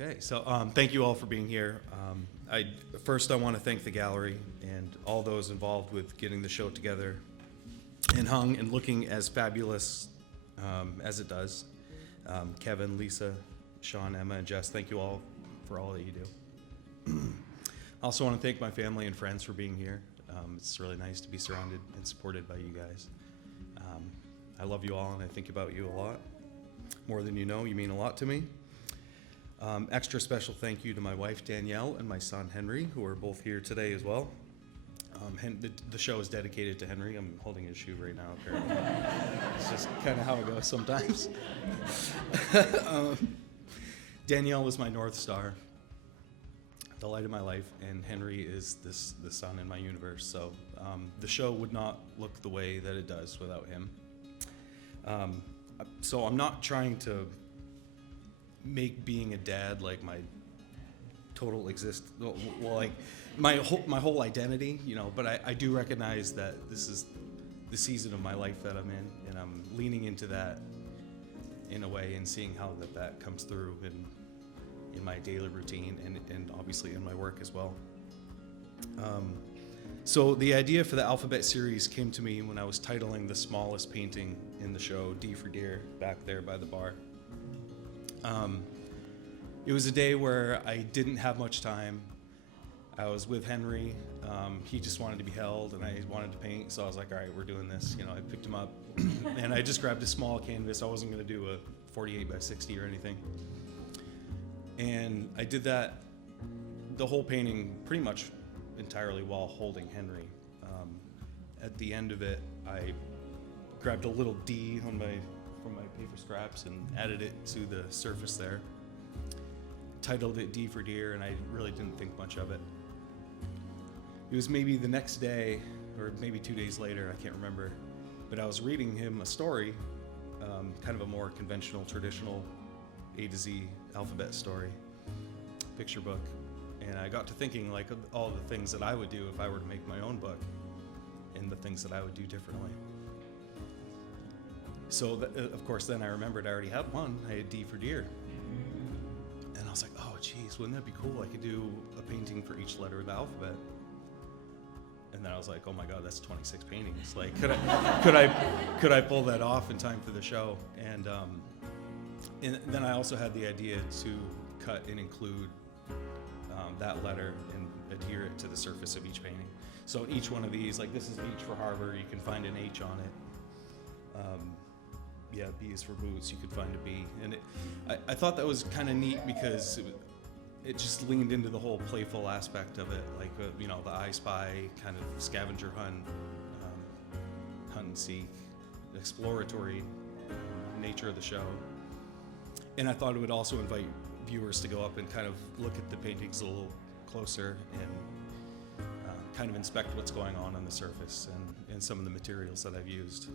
Okay, so thank you all for being here. First, I want to thank the gallery and all those involved with getting the show together and hung and looking as fabulous as it does. Kevin, Lisa, Sean, Emma, and Jess, thank you all for all that you do. I also want to thank my family and friends for being here. It's really nice to be surrounded and supported by you guys. I love you all and I think about you a lot. More than you know, you mean a lot to me. Extra special thank you to my wife Danielle and my son Henry, who are both here today as well. The show is dedicated to Henry. I'm holding his shoe right now, apparently. It's just kind of how it goes sometimes. Danielle is my North Star, the light of my life, and Henry is the sun in my universe. So the show would not look the way that it does without him. So I'm not trying to make being a dad like my total like my whole identity, you know, but I do recognize that this is the season of my life that I'm in, and I'm leaning into that in a way and seeing how that comes through in my daily routine and obviously in my work as well. So the idea for the alphabet series came to me when I was titling the smallest painting in the show, D for Deer, back there by the bar. It was a day where I didn't have much time. I was with Henry. He just wanted to be held, and I wanted to paint, so I was like, all right, we're doing this. You know, I picked him up, and I just grabbed a small canvas. I wasn't going to do a 48 by 60 or anything. And I did that, the whole painting, pretty much entirely while holding Henry. At the end of it, I grabbed a little D from my paper scraps and added it to the surface there. Titled it D for Deer, and I really didn't think much of it. It was maybe the next day, or maybe 2 days later, I can't remember, but I was reading him a story, kind of a more conventional, traditional A to Z alphabet story, picture book, and I got to thinking like of all the things that I would do if I were to make my own book, and the things that I would do differently. So, of course, then I remembered I already had one. I had D for Deer. And I was like, oh, geez, wouldn't that be cool? I could do a painting for each letter of the alphabet. And then I was like, oh my God, that's 26 paintings. Like, could I pull that off in time for the show? And then I also had the idea to cut and include that letter and adhere it to the surface of each painting. So each one of these, like this is H for Harbor, you can find an H on it. Yeah, B is for boots, you could find a B. And I thought that was kind of neat because it just leaned into the whole playful aspect of it, like, you know, the I Spy kind of scavenger hunt, hunt and seek, exploratory nature of the show. And I thought it would also invite viewers to go up and kind of look at the paintings a little closer and kind of inspect what's going on the surface and some of the materials that I've used.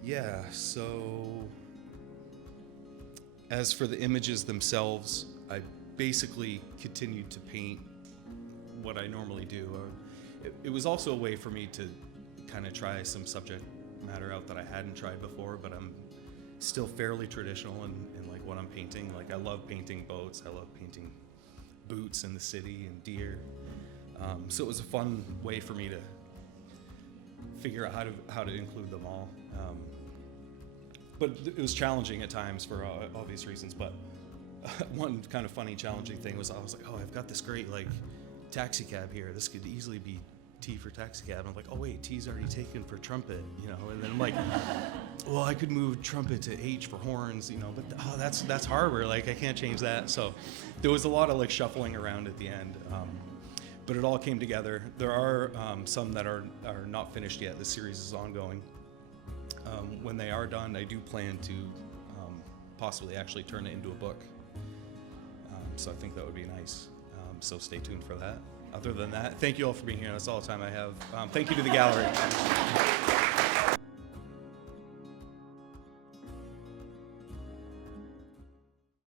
Yeah, so as for the images themselves, I basically continued to paint what I normally do. It was also a way for me to kind of try some subject matter out that I hadn't tried before, but I'm still fairly traditional in like what I'm painting. Like I love painting boats, I love painting boots in the city and deer. So it was a fun way for me to figure out how to include them all. But it was challenging at times for obvious reasons. But one kind of funny, challenging thing was I was like, oh, I've got this great like taxi cab here. This could easily be T for taxi cab. And I'm like, oh wait, T's already taken for trumpet, you know. And then I'm like, well, I could move trumpet to H for horns, you know. But that's Harbor. Like I can't change that. So there was a lot of like shuffling around at the end. But it all came together. There are some that are not finished yet. The series is ongoing. When they are done, I do plan to possibly actually turn it into a book. So I think that would be nice. So stay tuned for that. Other than that, thank you all for being here. That's all the time I have. Thank you to the gallery.